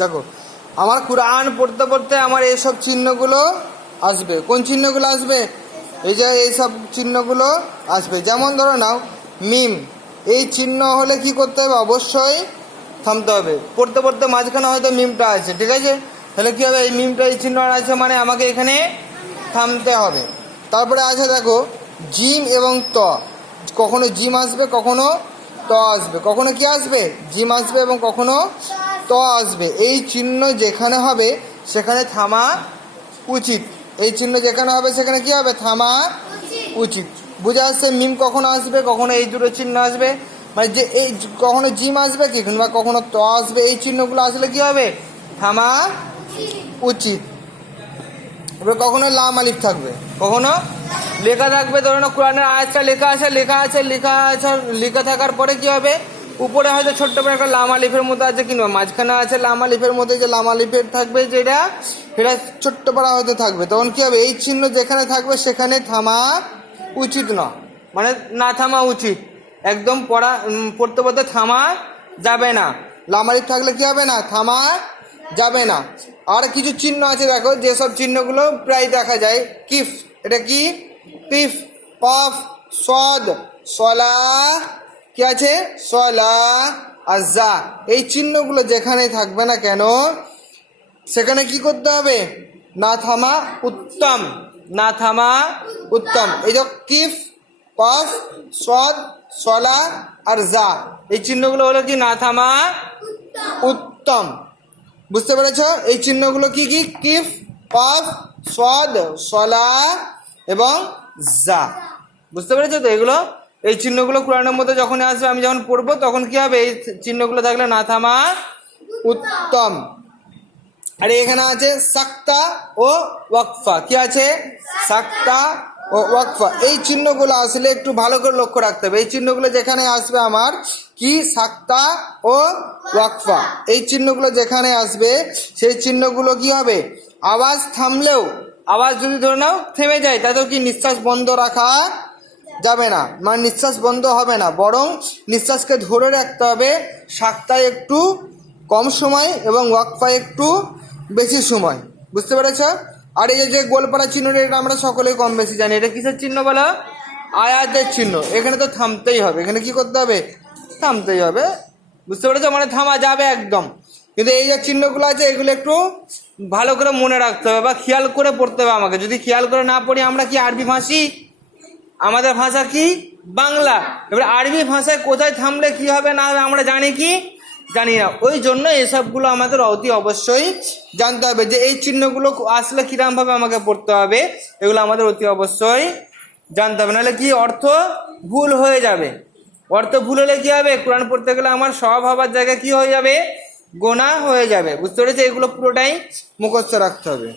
দেখো আমার কোরআন পড়তে পড়তে আমার এইসব চিহ্নগুলো আসবে। কোন চিহ্নগুলো আসবে? এই যে এইসব চিহ্নগুলো আসবে। যেমন ধরো নাও মিম, এই চিহ্ন হলে কি করতে হবে? অবশ্যই থামতে হবে। পড়তে পড়তে মাঝখানে হয়তো মিমটা আছে, ঠিক আছে, তাহলে কী হবে? এই মিমটা এই চিহ্ন আছে মানে আমাকে এখানে থামতে হবে। তারপরে আছে দেখো জিম এবং ত, কখনো জিম আসবে কখনো ত আসবে, কখনো কি আসবে? জিম আসবে এবং কখনো ত আসবে। এই চিহ্ন যেখানে হবে সেখানে থামা উচিত। এই চিহ্ন যেখানে হবে সেখানে কি হবে? থামা উচিত। বুঝে আসছে? মিম কখনো আসবে কখনো এই দুটো চিহ্ন আসবে, মানে যে এই কখনো জিম আসবে কি কিংবা কখনো ত আসবে, এই চিহ্নগুলো আসলে কি হবে? থামা উচিত। এবার কখনো লাম আলিফ থাকবে, কখনো লেখা থাকবে। ধরো না কোরআনের আয়াতটা লেখা থাকার পরে কি হবে? উপরে হয়তো ছোট্ট করে একটা লাম আলিফের মতো আছে কিংবা মাঝখানে আছে লাম আলিফের মধ্যে যে লাম আলিফের থাকবে যেটা, সেটা ছোট্ট পাড়া হয়তো থাকবে। তখন কি হবে? এই চিহ্ন যেখানে থাকবে সেখানে থামা উচিত না, মানে না থামা উচিত। একদম পড়তে পড়তে থামা যাবে না। লাম আলিফ থাকলে কি হবে না? থামা যাবে না। আর কিছু চিহ্ন আছে দেখো, যেসব চিহ্নগুলো প্রায় দেখা যায়। কিফ, এটা কি? কিফ, কফ, সদ, সলা, কি আছে? সলা আর জা, এই চিহ্নগুলো যেখানে থাকবে না কেন সেখানে কি করতে হবে? না থামা উত্তম, না থামা উত্তম। এই যে কিফ, কফ, সদ, সলা আর জা, এই চিহ্নগুলো হলো কি? না থামা উত্তম। বুঝতে পেরেছ? এই চিহ্নগুলো কি কি? কিফ, কফ, সদ, সলা এবং জা। বুঝতে পেরেছো তো? এগুলো, এই চিহ্নগুলো কোরআনের মধ্যে যখন আসবে, আমি যখন পড়বো তখন কি হবে? এই চিহ্নগুলো থাকলে না থামা উত্তম। আর এখানে আছে সাক্তা ও ওয়াকফা। কি আছে? সাক্তা ও ওয়াকফা। এই চিহ্নগুলো আসলে একটু ভালো করে লক্ষ্য রাখতে হবে। এই চিহ্নগুলো যেখানে আসবে আমার কি? সাক্তা ও ওয়াকফা। এই চিহ্নগুলো যেখানে আসবে সেই চিহ্নগুলো কি হবে? আওয়াজ থামলেও, আওয়াজ যদি ধরে নাও থেমে যায়, তাতেও কি নিঃশ্বাস বন্ধ রাখা যাবে না, মানে নিঃশ্বাস বন্ধ হবে না, বরং নিঃশ্বাসকে ধরে রাখতে হবে। সাক্তায় একটু কম সময় এবং ওয়াকফায় একটু বেশি সময়। বুঝতে পেরেছ? আর এই যে গোলপাড়া চিহ্নটা, এটা আমরা সকলেই কম বেশি জানি। এটা কিসের চিহ্ন বলো? আয়াতের চিহ্ন। এখানে তো থামতেই হবে, এখানে কি করতে হবে? থামতেই হবে। বুঝতে পেরেছ? মানে থামা যাবে একদম। কিন্তু এই যে চিহ্নগুলো আছে এগুলো একটু ভালো করে মনে রাখতে হবে বা খেয়াল করে পড়তে হবে আমাকে। যদি খেয়াল করে না পড়ি, আমরা কি আরবি ভাষী? আমাদের ভাষা কি? বাংলা। এবার আরবি ভাষায় কোথায় থামলে কি হবে না হবে আমরা জানি কি? জানি না। ওই জন্য এসবগুলো আমাদের অতি অবশ্যই জানতে হবে, যে এই চিহ্নগুলো আসলে কিরমভাবে আমাকে পড়তে হবে, এগুলো আমাদের অতি অবশ্যই জানতে হবে। নাহলে কি অর্থ ভুল হয়ে যাবে। অর্থ ভুল হলে কি হবে? কোরআন পড়তে গেলে আমার সব হবার জায়গায় কি হয়ে যাবে? গোনা হয়ে যাবে। বুঝতে পেরেছি? এগুলো পুরোটাই মুখস্থ রাখতে হবে।